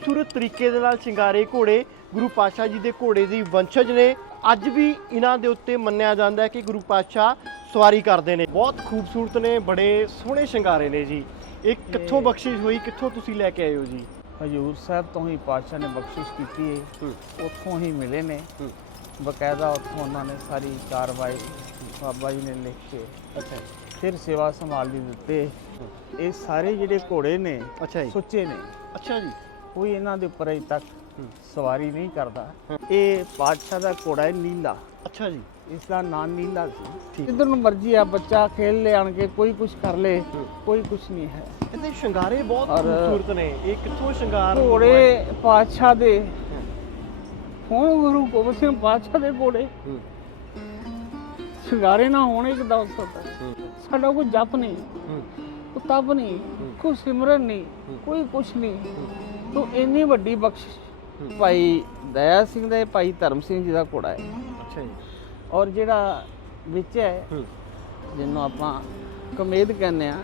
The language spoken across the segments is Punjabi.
ਖੂਬਸੂਰਤ ਤਰੀਕੇ ਦੇ ਨਾਲ ਸ਼ਿੰਗਾਰੇ ਘੋੜੇ ਗੁਰੂ ਪਾਤਸ਼ਾਹ ਜੀ ਦੇ ਘੋੜੇ ਦੀ ਵੰਸ਼ਜ ਨੇ। ਅੱਜ ਵੀ ਇਹਨਾਂ ਦੇ ਉੱਤੇ ਮੰਨਿਆ ਜਾਂਦਾ ਹੈ ਕਿ ਗੁਰੂ ਪਾਤਸ਼ਾਹ ਸਵਾਰੀ ਕਰਦੇ ਨੇ। ਬਹੁਤ ਖੂਬਸੂਰਤ ਨੇ ਬੜੇ ਸੋਹਣੇ ਸ਼ਿੰਗਾਰੇ ਨੇ ਜੀ। ਇਹ ਕਿੱਥੋਂ ਬਖਸ਼ਿਸ਼ ਹੋਈ ਕਿੱਥੋਂ ਤੁਸੀਂ ਲੈ ਕੇ ਆਏ ਹੋ ਜੀ? ਹਜੂਰ ਸਾਹਿਬ ਤੋਂ ਹੀ ਪਾਤਸ਼ਾਹ ਨੇ ਬਖਸ਼ਿਸ਼ ਕੀਤੀ ਹੈ। ਉੱਥੋਂ ਹੀ ਮਿਲੇ ਨੇ। ਬਕਾਇਦਾ ਉੱਥੋਂ ਉਹਨਾਂ ਨੇ ਸਾਰੀ ਕਾਰਵਾਈ ਬਾਬਾ ਜੀ ਨੇ ਲਿਖ ਕੇ ਅੱਛਾ ਫਿਰ ਸੇਵਾ ਸੰਭਾਲ ਲਈ ਦਿੱਤੇ। ਇਹ ਸਾਰੇ ਜਿਹੜੇ ਘੋੜੇ ਨੇ ਅੱਛਾ ਜੀ। ਸੁੱਚੇ ਨੇ। ਅੱਛਾ ਜੀ। ਕੋਈ ਇਹਨਾਂ ਦੇ ਉੱਪਰ ਅਜੇ ਤੱਕ। ਸਵਾਰੀ ਨਹੀਂ ਕਰਦਾ। ਇਹ ਪਾਤਸ਼ਾਹ ਦਾ ਘੋੜਾ ਹੈ ਨੀਲਾ ਅੱਛਾ ਜੀ ਇਸ ਦਾ ਨਾਮ ਨੀਲਾ ਸੀ। ਜਿੱਧਰ ਨੂੰ ਮਰਜ਼ੀ ਆ ਬੱਚਾ ਖੇਲ ਲੈ ਆਣ ਕੇ ਕੋਈ ਕੁਝ ਕਰ ਲੇ। ਕੋਈ ਕੁਝ ਨਹੀਂ ਹੈ ਇਹਦੇ ਸ਼ਿੰਗਾਰੇ ਬਹੁਤ ਖੂਬਸੂਰਤ ਨੇ ਇਹ ਕਿੱਥੋਂ ਸ਼ਿੰਗਾਰ ਘੋੜੇ ਪਾਤਸ਼ਾਹ ਦੇ। ਹੁਣ ਗੁਰੂ ਗੋਬਿੰਦ ਸਿੰਘ ਪਾਤਸ਼ਾਹ ਦੇ ਘੋੜੇ ਸ਼ਿੰਗਾਰੇ ਨਾ ਹੋਣੇ ਸਕਦਾ ਹੂੰ, ਸਾਡਾ ਕੋਈ ਜਪ ਨਹੀਂ ਕੋਈ ਤਪ ਨਹੀਂ। ਕੋਈ ਸਿਮਰਨ ਨਹੀਂ। ਕੋਈ ਕੁਛ ਨਹੀਂ। ਤੋ ਇੰਨੀ ਵੱਡੀ ਬਖਸ਼ਿਸ਼। ਭਾਈ ਦਇਆ ਸਿੰਘ ਦਾ ਇਹ ਭਾਈ ਧਰਮ ਸਿੰਘ ਜੀ ਦਾ ਘੋੜਾ ਹੈ ਅੱਛਾ ਜੀ ਔਰ ਜਿਹੜਾ ਵਿੱਚ ਹੈ ਜਿਹਨੂੰ ਆਪਾਂ ਕਮੇਦ ਕਹਿੰਦੇ ਆ।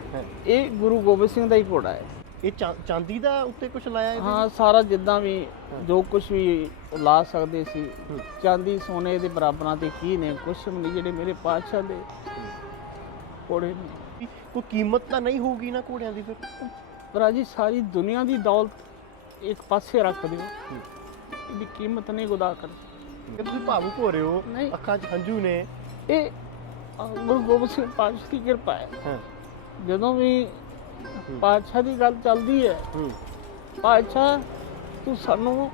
ਇਹ ਗੁਰੂ ਗੋਬਿੰਦ ਸਿੰਘ ਦਾ ਹੀ ਘੋੜਾ ਹੈ ਇਹ ਚਾਂਦੀ ਦਾ ਉੱਤੇ ਕੁਝ ਲਾਇਆ ਇਹਦੇ? ਹਾਂ ਸਾਰਾ ਜਿੱਦਾਂ ਵੀ ਜੋ ਕੁਝ ਵੀ ਲਾ ਸਕਦੇ ਸੀ। ਚਾਂਦੀ ਸੋਨੇ ਦੇ ਬਰਾਬਰਾਂ ਤੇ ਕੀ ਨੇ ਕੁਛ ਵੀ ਨਹੀਂ ਜਿਹੜੇ ਮੇਰੇ ਪਾਤਸ਼ਾਹ ਦੇ ਘੋੜੇ ਨੇ ਕੋਈ ਕੀਮਤ ਤਾਂ ਨਹੀਂ ਹੋਊਗੀ ਨਾ ਘੋੜਿਆਂ ਦੀ ਫਿਰ ਜੀ ਸਾਰੀ ਦੁਨੀਆ ਦੀ ਦੌਲਤ ਇੱਕ ਪਾਸੇ ਰੱਖ ਦਿਓ। ਇਹਦੀ ਕੀਮਤ ਨਹੀਂ ਗੁਦਾ ਕਰ ਕਿ ਤੁਸੀਂ ਭਾਵੁਕ ਹੋ ਰਹੇ ਹੋ। ਨਹੀਂ। ਅੱਖਾਂ 'ਚ ਹੰਝੂ ਨੇ। ਇਹ ਅਹ, ਗੁਰੂ ਗੋਬਿੰਦ ਸਿੰਘ ਪਾਤਸ਼ਾਹ ਦੀ ਕਿਰਪਾ ਹੈ। ਹਾਂ। ਜਦੋਂ ਵੀ ਪਾਤਸ਼ਾਹ ਦੀ ਗੱਲ ਚੱਲਦੀ ਹੈ ਹੂੰ। ਪਾਤਸ਼ਾਹ ਤੂੰ ਸਾਨੂੰ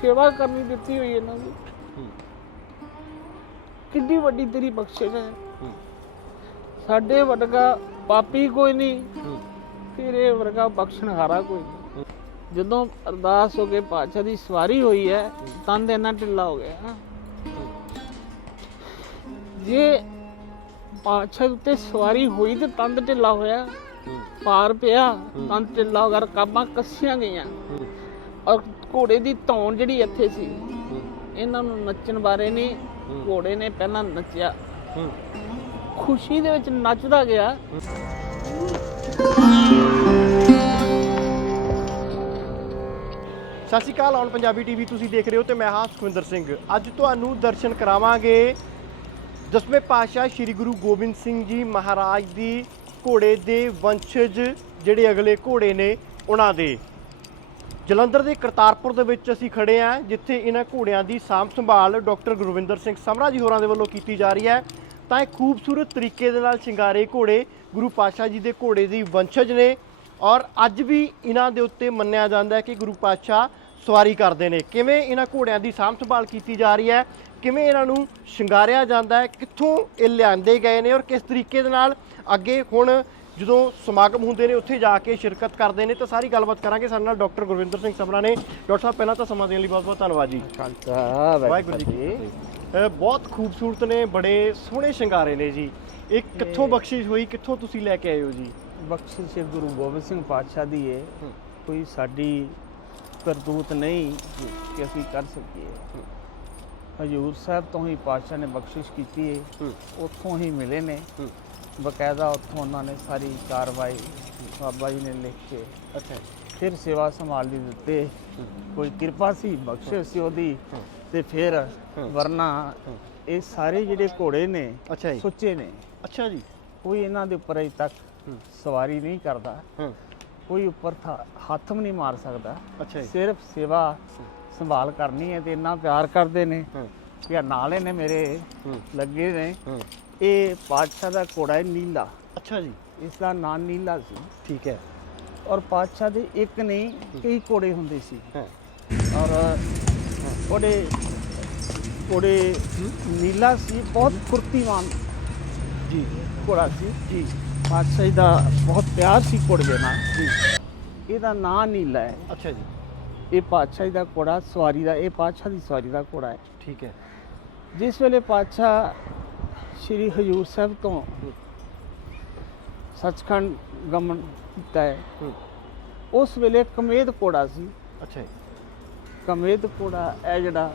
ਸੇਵਾ ਕਰਨੀ ਦਿੱਤੀ ਹੋਈ ਇਹਨਾਂ ਦੀ ਹੂੰ, ਕਿੰਨੀ ਵੱਡੀ ਤੇਰੀ ਬਖਸ਼ਿਸ਼ ਹੈ। ਹੂੰ, ਸਾਡੇ ਵਰਗਾ ਪਾਪੀ ਕੋਈ ਨਹੀਂ। ਹੂੰ, ਤੇਰੇ ਵਰਗਾ ਬਖਸ਼ਣਹਾਰਾ ਕੋਈ ਨਹੀਂ। ਜਦੋਂ ਅਰਦਾਸ ਹੋ ਕੇ ਪਾਤਸ਼ਾਹ ਦੀ ਸਵਾਰੀ ਹੋਈ ਹੈ ਤੰਦ ਇੰਨਾ ਢਿੱਲਾ ਹੋ ਗਿਆ। ਜੇ ਪਾਤਸ਼ਾਹ ਉੱਤੇ ਸਵਾਰੀ ਹੋਈ ਤੇ ਤੰਦ ਢਿੱਲਾ ਹੋਇਆ ਪਾਰ ਪਿਆ ਤੰਦ ਢਿੱਲਾ ਹੋ ਗਿਆ ਕਾਬਾਂ ਕੱਸੀਆਂ ਗਈਆਂ। ਔਰ ਘੋੜੇ ਦੀ ਧੌਣ ਜਿਹੜੀ ਇੱਥੇ ਸੀ, ਇਹਨਾਂ ਨੂੰ ਨੱਚਣ ਬਾਰੇ ਨਹੀਂ ਘੋੜੇ ਨੇ ਪਹਿਲਾਂ ਨੱਚਿਆ। ਖੁਸ਼ੀ ਦੇ ਵਿੱਚ ਨੱਚਦਾ ਗਿਆ। ਸਤਿ ਸ਼੍ਰੀ ਅਕਾਲ ਔਨ ਪੰਜਾਬੀ ਟੀਵੀ ਤੁਸੀਂ ਦੇਖ ਰਹੇ ਹੋ ਤੇ ਮੈਂ ਹਾਂ ਸੁਖਵਿੰਦਰ ਸਿੰਘ। ਅੱਜ ਤੁਹਾਨੂੰ ਦਰਸ਼ਨ ਕਰਾਵਾਂਗੇ ਦਸਵੇਂ ਪਾਤਸ਼ਾਹ ਸ੍ਰੀ ਗੁਰੂ ਗੋਬਿੰਦ ਸਿੰਘ ਜੀ ਮਹਾਰਾਜ ਦੀ ਘੋੜੇ ਦੇ ਵੰਸ਼ਜ, ਜਿਹੜੇ ਅਗਲੇ ਘੋੜੇ ਨੇ ਉਹਨਾਂ ਦੇ। ਜਲੰਧਰ ਦੇ ਕਰਤਾਰਪੁਰ ਦੇ ਵਿੱਚ ਅਸੀਂ ਖੜੇ ਹਾਂ, ਜਿੱਥੇ ਇਹਨਾਂ ਘੋੜਿਆਂ ਦੀ ਸਾਂਭ ਸੰਭਾਲ ਡਾਕਟਰ ਗੁਰਵਿੰਦਰ ਸਿੰਘ ਸਮਰਾ ਜੀ ਹੋਰਾਂ ਦੇ ਵੱਲੋਂ ਕੀਤੀ ਜਾ ਰਹੀ ਹੈ। ਤਾਂ ਇਹ ਖੂਬਸੂਰਤ ਤਰੀਕੇ ਦੇ ਨਾਲ ਸ਼ਿੰਗਾਰੇ ਘੋੜੇ ਗੁਰੂ ਪਾਤਸ਼ਾਹ ਜੀ ਦੇ ਘੋੜੇ ਦੀ ਵੰਸ਼ਜ ਨੇ। ਔਰ ਅੱਜ ਵੀ ਇਹਨਾਂ ਦੇ ਉੱਤੇ ਮੰਨਿਆ ਜਾਂਦਾ ਹੈ ਕਿ ਗੁਰੂ ਪਾਤਸ਼ਾਹ ਸਵਾਰੀ ਕਰਦੇ ਨੇ। ਕਿਵੇਂ ਇਹਨਾਂ ਘੋੜਿਆਂ ਦੀ ਸਾਂਭ ਸੰਭਾਲ ਕੀਤੀ ਜਾ ਰਹੀ ਹੈ? ਕਿਵੇਂ ਇਹਨਾਂ ਨੂੰ ਸ਼ਿੰਗਾਰਿਆ ਜਾਂਦਾ ਹੈ? ਕਿੱਥੋਂ ਇਹ ਲਿਆਂਦੇ ਗਏ ਨੇ ਔਰ ਕਿਸ ਤਰੀਕੇ ਦੇ ਨਾਲ ਅੱਗੇ ਹੁਣ ਜਦੋਂ ਸਮਾਗਮ ਹੁੰਦੇ ਨੇ ਉੱਥੇ ਜਾ ਕੇ ਸ਼ਿਰਕਤ ਕਰਦੇ ਨੇ। ਤਾਂ ਸਾਰੀ ਗੱਲਬਾਤ ਕਰਾਂਗੇ। ਸਾਡੇ ਨਾਲ ਡਾਕਟਰ ਗੁਰਵਿੰਦਰ ਸਿੰਘ ਸਮਰਾ ਨੇ। ਡਾਕਟਰ ਸਾਹਿਬ ਪਹਿਲਾਂ ਤਾਂ ਸਮਾਂ ਦੇਣ ਲਈ ਬਹੁਤ ਬਹੁਤ ਧੰਨਵਾਦ ਜੀ। ਵਾਹਿਗੁਰੂ ਜੀ ਕੀ ਬਹੁਤ ਖੂਬਸੂਰਤ ਨੇ ਬੜੇ ਸੋਹਣੇ ਸ਼ਿੰਗਾਰੇ ਨੇ ਜੀ। ਇਹ ਕਿੱਥੋਂ ਬਖਸ਼ਿਸ਼ ਹੋਈ? ਕਿੱਥੋਂ ਤੁਸੀਂ ਲੈ ਕੇ ਆਏ ਹੋ ਜੀ? ਬਖਸ਼ਿਸ਼ ਸ੍ਰੀ ਗੁਰੂ ਗੋਬਿੰਦ ਸਿੰਘ ਪਾਤਸ਼ਾਹ ਦੀ ਹੈ। ਕੋਈ ਸਾਡੀ ਕਰਤੂਤ ਨਹੀਂ ਕਿ ਅਸੀਂ ਕਰ ਸਕੀਏ। ਹਜੂਰ ਸਾਹਿਬ ਤੋਂ ਹੀ ਪਾਤਸ਼ਾਹ ਨੇ ਬਖਸ਼ਿਸ਼ ਕੀਤੀ ਹੈ। ਉੱਥੋਂ ਹੀ ਮਿਲੇ ਨੇ। ਬਕਾਇਦਾ ਉੱਥੋਂ ਉਹਨਾਂ ਨੇ ਸਾਰੀ ਕਾਰਵਾਈ ਬਾਬਾ ਜੀ ਨੇ ਲਿਖ ਕੇ ਅੱਛਾ। ਫਿਰ ਸੇਵਾ ਸੰਭਾਲ ਲਈ ਦਿੱਤੇ। ਕੋਈ ਕਿਰਪਾ ਸੀ ਬਖਸ਼ਿਸ਼ ਸੀ ਉਹਦੀ ਤੇ ਫਿਰ। ਵਰਨਾ ਇਹ ਸਾਰੇ ਜਿਹੜੇ ਘੋੜੇ ਨੇ ਸੁੱਚੇ ਨੇ। ਅੱਛਾ ਜੀ। ਕੋਈ ਇਹਨਾਂ ਦੇ ਉੱਪਰ ਅਜੇ ਤੱਕ ਸਵਾਰੀ ਨਹੀਂ ਕਰਦਾ। ਕੋਈ ਉੱਪਰ ਹੱਥ ਵੀ ਨਹੀਂ ਮਾਰ ਸਕਦਾ। ਅੱਛਾ ਸਿਰਫ ਸੇਵਾ ਸੰਭਾਲ ਕਰਨੀ ਹੈ ਤੇ ਇੰਨਾ ਪਿਆਰ ਕਰਦੇ ਨੇ ਕਿ ਨਾਲੇ ਨੇ ਮੇਰੇ ਲੱਗੇ ਨੇ। ਇਹ ਪਾਤਸ਼ਾਹ ਦਾ ਘੋੜਾ ਹੈ ਨੀਲਾ। ਅੱਛਾ ਜੀ। ਇਸ ਦਾ ਨਾਮ ਨੀਲਾ ਸੀ। ਠੀਕ ਹੈ। ਔਰ ਪਾਤਸ਼ਾਹ ਦੇ ਇੱਕ ਨਹੀਂ ਕਈ ਘੋੜੇ ਹੁੰਦੇ ਸੀ। ਔਰ ਉਹਦੇ ਘੋੜੇ ਨੀਲਾ ਸੀ ਬਹੁਤ ਫੁਰਤੀਵਾਨ ਜੀ। ਘੋੜਾ ਸੀ। ਜੀ। ਪਾਤਸ਼ਾਹ ਜੀ ਦਾ ਬਹੁਤ ਪਿਆਰ ਸੀ ਘੋੜੇ ਦੇ ਨਾਲ ਇਹਦਾ ਨਾਂ ਨੀਲਾ ਹੈ। ਅੱਛਾ ਜੀ। ਇਹ ਪਾਤਸ਼ਾਹ ਜੀ ਦਾ ਘੋੜਾ ਸਵਾਰੀ ਦਾ ਇਹ ਪਾਤਸ਼ਾਹ ਦੀ ਸਵਾਰੀ ਦਾ ਘੋੜਾ ਹੈ। ਠੀਕ ਹੈ। ਜਿਸ ਵੇਲੇ ਪਾਤਸ਼ਾਹ ਸ੍ਰੀ ਹਜੂਰ ਸਾਹਿਬ ਤੋਂ ਸੱਚਖੰਡ ਗਮਨ ਕੀਤਾ ਹੈ ਉਸ ਵੇਲੇ ਕਮੇਦ ਘੋੜਾ ਸੀ। ਅੱਛਾ ਜੀ। ਕਮੇਦ ਘੋੜਾ ਇਹ ਜਿਹੜਾ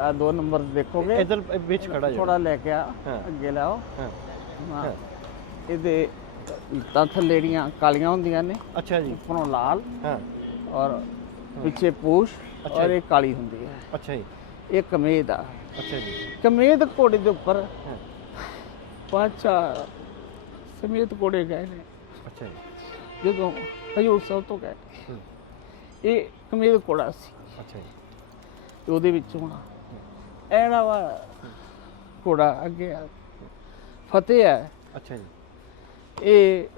ਆ ਦੋ ਨੰਬਰ ਦੇਖੋਗੇ। ਇਧਰ ਵਿੱਚ ਖੜਾ ਜੀ ਥੋੜਾ ਲੈ ਕੇ ਆ। ਅੱਗੇ ਲਾਓ। ਹਾਂ। ਇਹਦੇ ਤਾਂ ਥੱਲੇੜੀਆਂ ਕਾਲੀਆਂ ਹੁੰਦੀਆਂ ਨੇ। ਅੱਛਾ ਜੀ। ਉੱਪਰੋਂ ਲਾਲ ਹਾਂ। ਔਰ ਪਿੱਛੇ ਪੂਛ ਅੱਛਾ ਔਰ। ਇਹ ਕਾਲੀ ਹੁੰਦੀ ਹੈ। ਅੱਛਾ ਜੀ। ਇਹ ਕਮੇਦ ਆ। ਅੱਛਾ ਜੀ। ਕਮੇਦ ਘੋੜੇ ਦੇ ਉੱਪਰ ਪਾਚਾ ਸਮੇਤ ਘੋੜੇ ਗਏ ਨੇ। ਅੱਛਾ ਜੀ। ਜਦੋਂ ਹਜੂਰ ਸਾਹਿਬ ਤੋਂ ਗਏ। ਇਹ ਕਮੇਦ ਘੋੜਾ ਸੀ। ਅੱਛਾ ਜੀ। ਤੇ ਉਹਦੇ ਵਿੱਚੋਂ ਐੜਾ ਵਾ ਘੋੜਾ ਅੱਗੇ ਆ। ਫਤਿਹ ਹੈ। ਅੱਛਾ ਜੀ। ਇਹ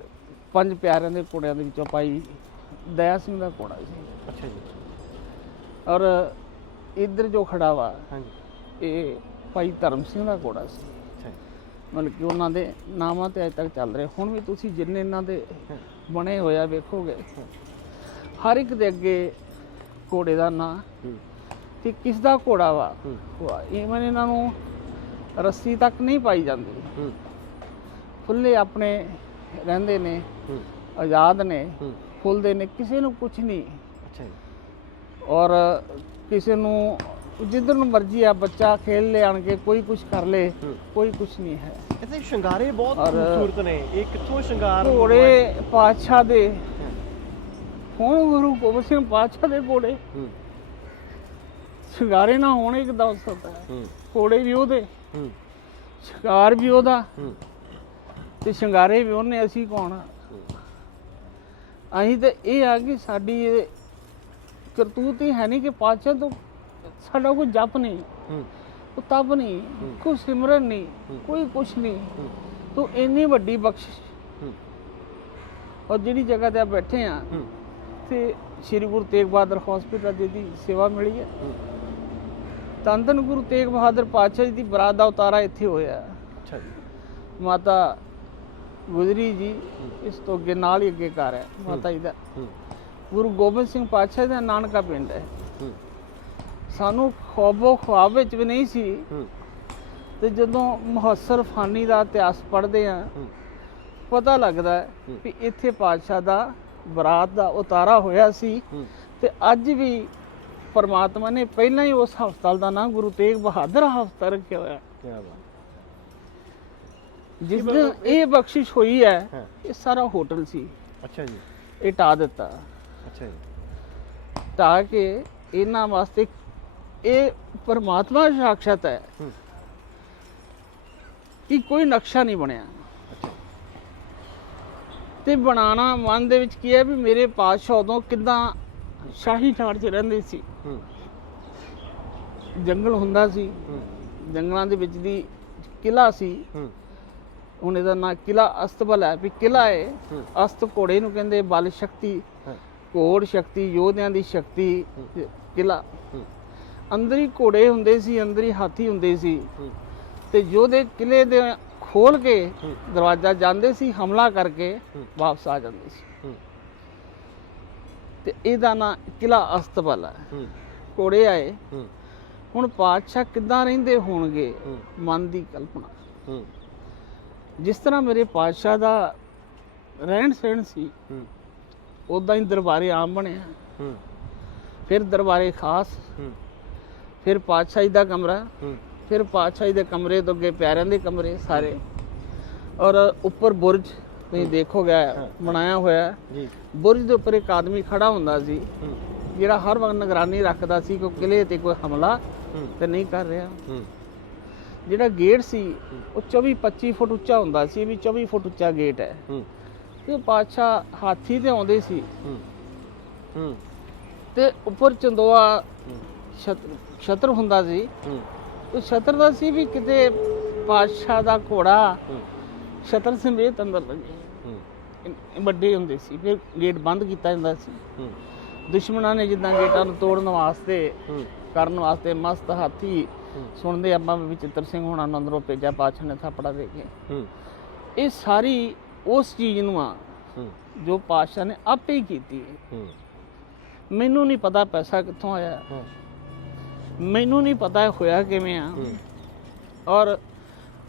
ਪੰਜ ਪਿਆਰਿਆਂ ਦੇ ਘੋੜਿਆਂ ਦੇ ਵਿੱਚੋਂ ਭਾਈ ਦਇਆ ਸਿੰਘ ਦਾ ਘੋੜਾ ਸੀ। ਅੱਛਾ ਜੀ। ਔਰ ਇੱਧਰ ਜੋ ਖੜਾ ਵਾ ਹਾਂਜੀ। ਇਹ ਭਾਈ ਧਰਮ ਸਿੰਘ ਦਾ ਘੋੜਾ ਸੀ। ਮਤਲਬ ਕਿ ਉਹਨਾਂ ਦੇ ਨਾਮਾਂ ਤੇ ਅਜੇ ਤੱਕ ਚੱਲ ਰਹੇ। ਹੁਣ ਵੀ ਤੁਸੀਂ ਜਿੰਨੇ ਇਹਨਾਂ ਦੇ ਬਣੇ ਹੋਇਆ ਵੇਖੋਗੇ। ਹਰ ਇੱਕ ਦੇ ਅੱਗੇ ਘੋੜੇ ਦਾ ਨਾਂ ਤੇ ਕਿਸ ਦਾ ਘੋੜਾ ਵਾ? ਇਵਨ ਇਹਨਾਂ ਨੂੰ ਰੱਸੀ ਤੱਕ ਨਹੀਂ ਪਾਈ ਜਾਂਦੀ। ਖੁੱਲੇ ਆਪਣੇ ਰਹਿੰਦੇ ਨੇ ਆਜ਼ਾਦ ਨੇ ਖੁੱਲਦੇ ਨੇ ਕਿਸੇ ਨੂੰ ਕੁਝ ਨਹੀਂ ਅੱਛਾ ਜੀ। ਔਰ ਕਿਸੇ ਨੂੰ ਜਿੱਧਰ ਨੂੰ ਮਰਜ਼ੀ ਆ ਬੱਚਾ ਖੇਲ ਲੈ ਆਣ ਕੇ ਕੋਈ ਕੁਝ ਕਰ ਲੇ ਕੋਈ ਕੁਝ ਨਹੀਂ ਹੈ। ਇਹਦੇ ਸ਼ਿੰਗਾਰੇ ਬਹੁਤ ਖੂਬਸੂਰਤ ਨੇ। ਇਹ ਕਿੱਥੋਂ ਸ਼ਿੰਗਾਰ ਘੋੜੇ ਪਾਤਸ਼ਾਹ ਦੇ। ਹਾਂ, ਹੁਣ ਗੁਰੂ ਗੋਬਿੰਦ ਸਿੰਘ ਪਾਤਸ਼ਾਹ ਦੇ ਘੋੜੇ। ਸ਼ਿੰਗਾਰੇ ਨਾ ਹੋਣੇ ਕਿਦਾਂ ਹੋ ਸਕਦਾ ਹੈ। ਹੂੰ ਘੋੜੇ ਵੀ ਉਹਦੇ। ਸ਼ਿੰਗਾਰ ਵੀ ਉਹਦਾ। ਤੇ ਸ਼ਿੰਗਾਰੇ ਵੀ ਉਹਨੇ ਅਸੀਂ ਕੌਣ ਆ? ਅਸੀਂ ਤੇ ਇਹ ਆ ਕਿ ਸਾਡੀ ਇਹ ਕਰਤੂਤ ਹੀ ਹੈ ਨਹੀਂ ਕਿ ਪਾਤਸ਼ਾਹ ਤੋਂ ਸਾਡਾ ਕੋਈ ਜਪ ਨਹੀਂ ਹੂੰ। ਕੋਈ ਤਪ ਨਹੀਂ। ਕੋਈ ਸਿਮਰਨ ਨਹੀਂ। ਕੋਈ ਕੁਛ ਨਹੀਂ। ਤੂੰ ਇੰਨੀ ਵੱਡੀ ਬਖਸ਼ਿਸ਼। ਔਰ ਜਿਹੜੀ ਜਗ੍ਹਾ ਤੇ ਆ ਬੈਠੇ ਆ ਤੇ ਸ੍ਰੀ ਗੁਰੂ ਤੇਗ ਬਹਾਦਰ ਹਸਪੀਟਲ ਜੀ ਦੀ ਸੇਵਾ ਮਿਲੀ ਹੈ। ਧੰਨ ਗੁਰੂ ਤੇਗ ਬਹਾਦਰ ਪਾਤਸ਼ਾਹ ਜੀ ਦੀ ਬਰਾਤ ਦਾ ਉਤਾਰਾ ਇੱਥੇ ਹੋਇਆ। ਅੱਛਾ ਜੀ। ਮਾਤਾ ਗੁਜਰੀ ਜੀ ਇਸ ਤੋਂ ਅੱਗੇ ਨਾਲ ਹੀ ਅੱਗੇ ਘਰ ਹੈ ਮਾਤਾ ਜੀ ਦਾ। ਗੁਰੂ ਗੋਬਿੰਦ ਸਿੰਘ ਪਾਤਸ਼ਾਹ ਦਾ ਨਾਨਕਾ ਪਿੰਡ ਹੈ। ਸਾਨੂੰ ਖੁਆਬੋ ਖੁਆਬ ਵਿੱਚ ਵੀ ਨਹੀਂ ਸੀ। ਤੇ ਜਦੋਂ ਮੁਹੱਸਰ ਫਾਨੀ ਦਾ ਇਤਿਹਾਸ ਪੜ੍ਹਦੇ ਆ ਪਤਾ ਲੱਗਦਾ ਹੈ। ਵੀ ਇੱਥੇ ਪਾਤਸ਼ਾਹ ਦਾ ਬਰਾਤ ਦਾ ਉਤਾਰਾ ਹੋਇਆ ਸੀ। ਤੇ ਅੱਜ ਵੀ ਪਰਮਾਤਮਾ ਨੇ ਪਹਿਲਾਂ ਹੀ ਉਸ ਹਸਪਤਾਲ ਦਾ ਨਾਮ ਗੁਰੂ ਤੇਗ ਬਹਾਦਰ ਹਸਪਤਾਲ ਰੱਖਿਆ ਹੋਇਆ ਹੈ। ਕੀ ਬਾਤ ਜਿਸ ਦਿਨ ਇਹ ਬਖਸ਼ਿਸ਼ ਹੋਈ ਹੈ ਇਹ ਸਾਰਾ ਹੋਟਲ ਸੀ। ਅੱਛਾ ਜੀ। ਇਹ ਢਾਹ ਦਿੱਤਾ। ਅੱਛਾ ਜੀ। ਢਾਹ ਕੇ ਇਹਨਾਂ ਵਾਸਤੇ ਇਹ ਪਰਮਾਤਮਾ ਸਾਖਸ਼ਾਤ ਹੈ ਕਿ ਕੋਈ ਨਕਸ਼ਾ ਨਹੀਂ ਬਣਿਆ। ਤੇ ਬਣਾਉਣਾ ਮਨ ਦੇ ਵਿੱਚ ਕੀ ਹੈ ਵੀ ਮੇਰੇ ਪਾਤਸ਼ਾਹ ਉਦੋਂ ਕਿਦਾਂ ਸ਼ਾਹੀ ਠਾੜ 'ਚ ਰਹਿੰਦੇ ਸੀ। ਜੰਗਲ ਹੁੰਦਾ ਸੀ। ਜੰਗਲਾਂ ਦੇ ਵਿੱਚ ਦੀ ਕਿਲਾ ਸੀ। ਹੁਣ ਇਹਦਾ ਨਾਂ ਕਿਲਾ ਅਸਤਬਲ ਹੈ ਵੀ ਕਿਲਾ ਹੈ। ਅਸਤ ਘੋੜੇ ਨੂੰ ਕਹਿੰਦੇ ਬਲ ਸ਼ਕਤੀ ਘੋੜ ਸ਼ਕਤੀ ਯੋਧਿਆਂ ਦੀ ਸ਼ਕਤੀ। ਕਿਲਾ ਅੰਦਰ ਹੀ। ਘੋੜੇ ਹੁੰਦੇ ਸੀ ਅੰਦਰ ਹੀ ਹਾਥੀ ਹੁੰਦੇ ਸੀ। ਤੇ ਯੋਧੇ ਕਿਲੇ ਦੇ ਖੋਲ ਕੇ। ਦਰਵਾਜ਼ਾ ਜਾਂਦੇ ਸੀ ਹਮਲਾ ਕਰਕੇ। ਵਾਪਸ ਆ ਜਾਂਦੇ ਸੀ। ਤੇ ਇਹਦਾ ਨਾਂ ਕਿਲਾ ਅਸਤਬਲ ਹੈ। ਘੋੜੇ ਆਏ। ਹੁਣ ਪਾਤਸ਼ਾਹ ਕਿੱਦਾਂ ਰਹਿੰਦੇ ਹੋਣਗੇ? ਮਨ ਦੀ ਕਲਪਨਾ। ਹੂੰ। ਜਿਸ ਤਰ੍ਹਾਂ ਮੇਰੇ ਪਾਤਸ਼ਾਹ ਦਾ ਰਹਿਣ ਸਹਿਣ ਸੀ ਹੂੰ। ਉਦਾਂ ਹੀ ਦਰਬਾਰੇ ਆਮ ਬਣਿਆ ਹੂੰ। ਫਿਰ ਦਰਬਾਰੇ ਖਾਸ ਹੂੰ। ਫਿਰ ਪਾਤਸ਼ਾਹੀ ਦਾ ਕਮਰਾ ਹੂੰ। ਫਿਰ ਪਾਤਸ਼ਾਹੀ ਦੇ ਕਮਰੇ ਤੋਂ ਅੱਗੇ ਪਿਆਰਿਆਂ ਦੇ ਕਮਰੇ ਸਾਰੇ। ਔਰ ਉੱਪਰ ਬੁਰਜ ਤੁਸੀਂ ਦੇਖੋਗੇ ਬਣਾਇਆ ਹੋਇਆ। ਜੀ। ਬੁਰਜ ਦੇ ਉੱਪਰ ਇੱਕ ਆਦਮੀ ਖੜਾ ਹੁੰਦਾ ਸੀ ਜਿਹੜਾ ਹਰ ਵਕਤ ਨਿਗਰਾਨੀ ਰੱਖਦਾ ਸੀ ਕਿ ਕਿਲੇ ਤੇ ਕੋਈ ਹਮਲਾ ਤੇ ਨਹੀਂ ਕਰ ਰਿਹਾ। ਹੂੰ। ਜਿਹੜਾ ਗੇਟ ਸੀ ਉਹ 24 25 ਫੁੱਟ ਉੱਚਾ ਹੁੰਦਾ ਸੀ ਵੀ 24 ਫੁੱਟ ਉੱਚਾ ਗੇਟ ਹੈ। ਹੂੰ। ਤੇ ਪਾਤਸ਼ਾਹ ਹਾਥੀ ਤੇ ਆਉਂਦੇ ਸੀ। ਹੂੰ। ਹੂੰ। ਤੇ ਉੱਪਰ ਚੰਦੋਆ ਛਤਰ ਹੁੰਦਾ ਸੀ। ਹੂੰ। ਉਹ ਛਤਰ ਦਾ ਸੀ ਵੀ ਕਿਤੇ ਪਾਤਸ਼ਾਹ ਦਾ ਘੋੜਾ ਛਤਰ ਸਮੇਤ ਅੰਦਰ ਲੱਗੇ। ਵੱਡੇ ਹੁੰਦੇ ਸੀ ਫਿਰ ਗੇਟ ਬੰਦ ਕੀਤਾ ਜਾਂਦਾ ਸੀ। ਹੂੰ। ਦੁਸ਼ਮਣਾਂ ਨੇ ਜਿੱਦਾਂ ਗੇਟਾਂ ਨੂੰ ਤੋੜਨ ਵਾਸਤੇ ਕਰਨ ਵਾਸਤੇ ਮਸਤ ਹਾਥੀ। ਸੁਣਦੇ ਆਪਾਂ ਵੀ ਚਿੱਤਰ ਸਿੰਘ ਹੋਣਾ ਨੂੰ ਅੰਦਰੋਂ ਭੇਜਿਆ ਪਾਤਸ਼ਾਹ ਨੇ ਥਾਪੜਾ ਦੇ ਕੇ। ਹੂੰ। ਇਹ ਸਾਰੀ ਉਸ ਚੀਜ਼ ਨੂੰ ਆ ਜੋ ਪਾਤਸ਼ਾਹ ਨੇ ਆਪੇ ਹੀ ਕੀਤੀ ਹੈ। ਮੈਨੂੰ ਨਹੀਂ ਪਤਾ ਪੈਸਾ ਕਿੱਥੋਂ ਆਇਆ। ਮੈਨੂੰ ਨਹੀਂ ਪਤਾ ਹੋਇਆ ਕਿਵੇਂ ਆ। ਔਰ